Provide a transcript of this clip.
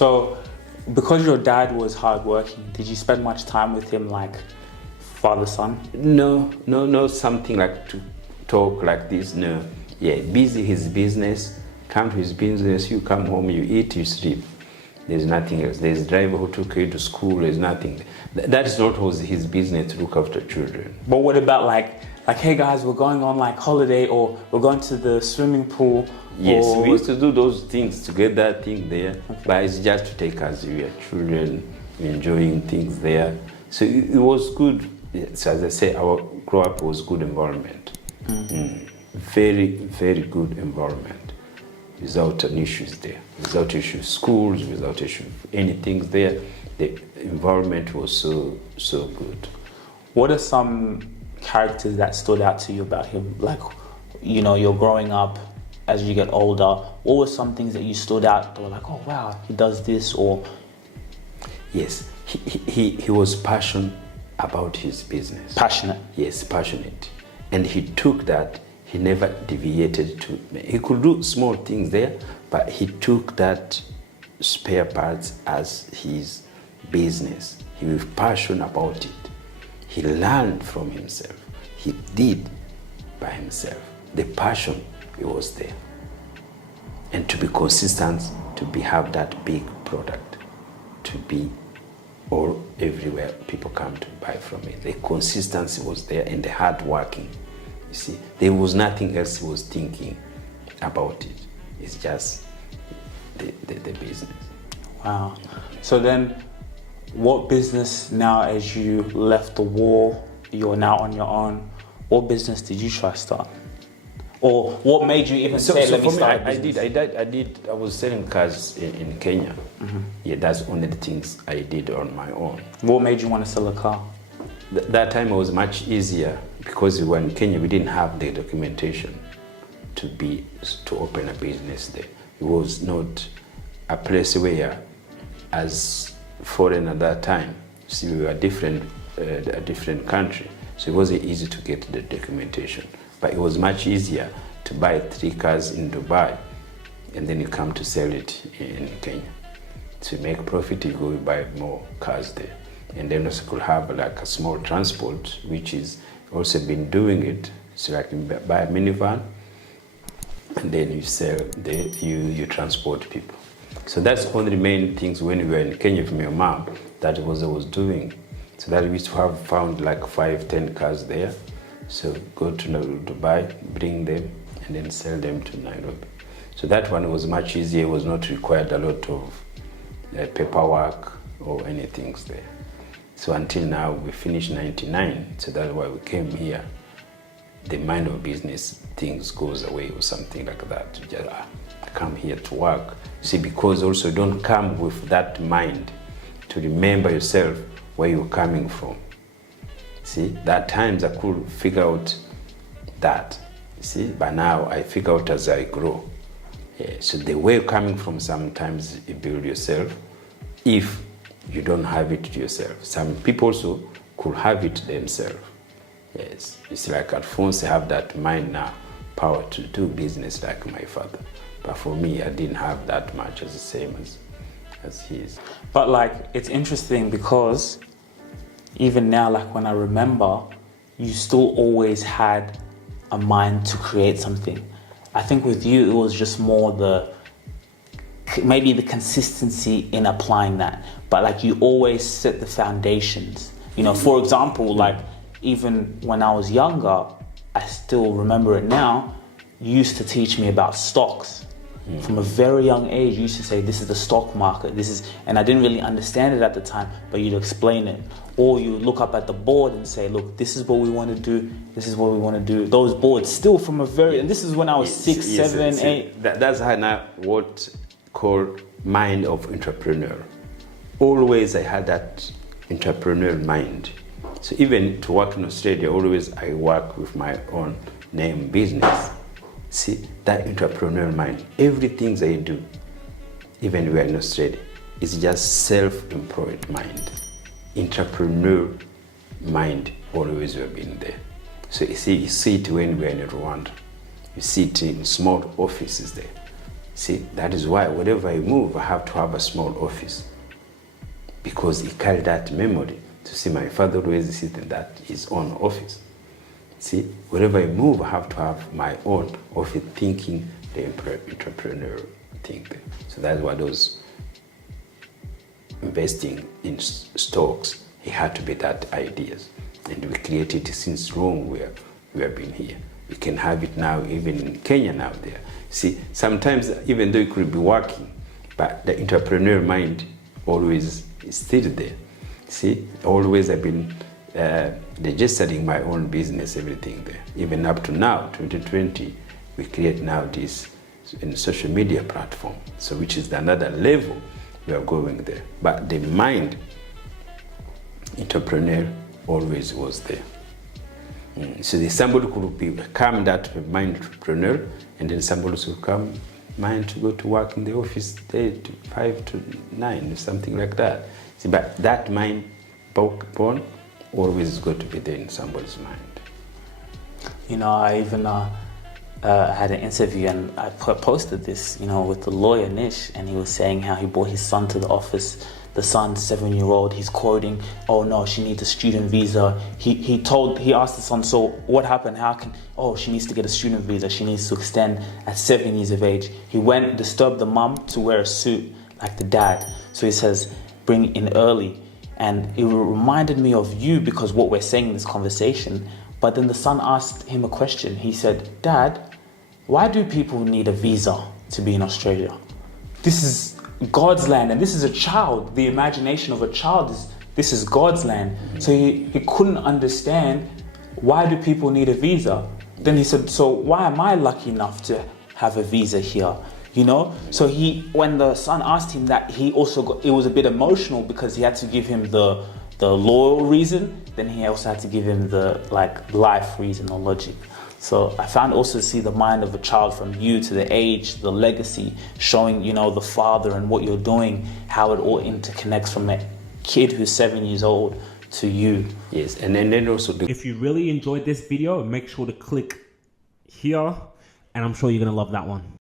So, because your dad was hardworking, did you spend much time with him, like father-son? No, something like to talk like this, no. Yeah, busy his business, come to his business, you come home, you eat, you sleep. There's nothing else. There's a driver who took you to school, there's nothing. That is not his business to look after children. But what about like, hey guys, we're going on like holiday, or we're going to the swimming pool? Yes, or... we used to do those things to get that thing there, but it's just to take us, we are children, enjoying things there. So it was good. So as I say, our grow up was good environment. Very, very good environment. Without any issues there, without issues schools, without issues anything there. The environment was so good. What are some characters that stood out to you about him? Like, you know, you're growing up, as you get older, what were some things that you stood out that were like, oh wow, he does this? Or yes, he was passionate about his business. Passionate? Yes, passionate. And he took that, he never deviated to, he could do small things there, but he took that spare parts as his business. He was passionate about it. He learned from himself. He did by himself. The passion, it was there. And to be consistent, have that big product, to be all everywhere people come to buy from it. The consistency was there and the hard working. You see, there was nothing else he was thinking about it. It's just the business. Wow. So then, what business now, as you left the war, you're now on your own, what business did you try to start? Or what made you even say, let me start a business? I was selling cars in Kenya. Yeah, that's only the things I did on my own. What made you want to sell a car? That time it was much easier because we were in Kenya, we didn't have the documentation to open a business there. It was not a place where, as foreign at that time, see, we were a different country, so it wasn't easy to get the documentation. But it was much easier to buy 3 cars in Dubai, and then you come to sell it in Kenya. To make profit, you go buy more cars there. And then also could have like a small transport, which is also been doing it. So like you buy a minivan, and then you sell, you transport people. So that's one of the main things when we were in Kenya with my mom, that was I was doing. So that we used to have found like 5-10 cars there. So go to Dubai, bring them, and then sell them to Nairobi. So that one was much easier. It was not required a lot of paperwork or anything there. So until now, we finished 99, so that's why we came here. The mind of business things goes away or something like that. You just come here to work. See, because also don't come with that mind to remember yourself where you're coming from. See, that times I could figure out that. See, but now I figure out as I grow. Yeah, so the way you're coming from, sometimes you build yourself. If you don't have it to yourself. Some people also could have it themselves. Yes, it's like Alphonse have that mind now, power to do business like my father. But for me, I didn't have that much as the same as he is. But like, it's interesting because even now, like when I remember, you still always had a mind to create something. I think with you, it was just more maybe the consistency in applying that. But like you always set the foundations. You know, for example, like even when I was younger, I still remember it now, you used to teach me about stocks. From a very young age, you used to say, this is the stock market, and I didn't really understand it at the time, but you'd explain it. Or you look up at the board and say, look, this is what we want to do, this is what we want to do. Those boards still from and this is when I was 6, 7, 8. That's how now what called mind of entrepreneur. Always I had that entrepreneurial mind. So even to work in Australia, always I work with my own name business. See, that entrepreneurial mind, everything I do, even we're in Australia, is just self-employed mind. Entrepreneur mind always have been there. So you see it when we're in Rwanda. You see it in small offices there. See, that is why wherever I move, I have to have a small office, because he carried that memory to see my father always sitting in that his own office. See, wherever I move, I have to have my own office, thinking the entrepreneurial thing. So that's why those investing in stocks, it had to be that ideas. And we created it since Rome, where we have been here. We can have it now, even in Kenya now there. See, sometimes even though you could be working, but the entrepreneurial mind always is still there. See, always I've been registering my own business, everything there. Even up to now, 2020, we create now this in social media platform, so which is another level we are going there. But the mind, entrepreneur, always was there. So there's somebody could become that mind entrepreneur, and then somebody should come mind to go to work in the office day to 5 to 9 or something like that. See, but that mind born always got to be there in somebody's mind. You know, I even had an interview, and I posted this, you know, with the lawyer Nish, and he was saying how he brought his son to the office. The son, 7-year-old, he's quoting, "Oh no, she needs a student visa." He asked the son, "So what happened? How can?" "Oh, she needs to get a student visa. She needs to extend at 7 years of age." He went, disturbed the mum to wear a suit like the dad. So he says, "Bring in early." And it reminded me of you, because what we're saying in this conversation. But then the son asked him a question. He said, "Dad, why do people need a visa to be in Australia? This is God's land, and this is a child. The imagination of a child this is God's land." So he couldn't understand, why do people need a visa? Then he said, "So why am I lucky enough to have a visa here?" You know? So when the son asked him that, he also it was a bit emotional, because he had to give him the loyal reason, then he also had to give him the life reason or logic. So I found also to see the mind of a child, from you to the age, the legacy, showing, you know, the father and what you're doing, how it all interconnects from a kid who's 7 years old to you. Yes, and then also if you really enjoyed this video, make sure to click here, and I'm sure you're gonna love that one.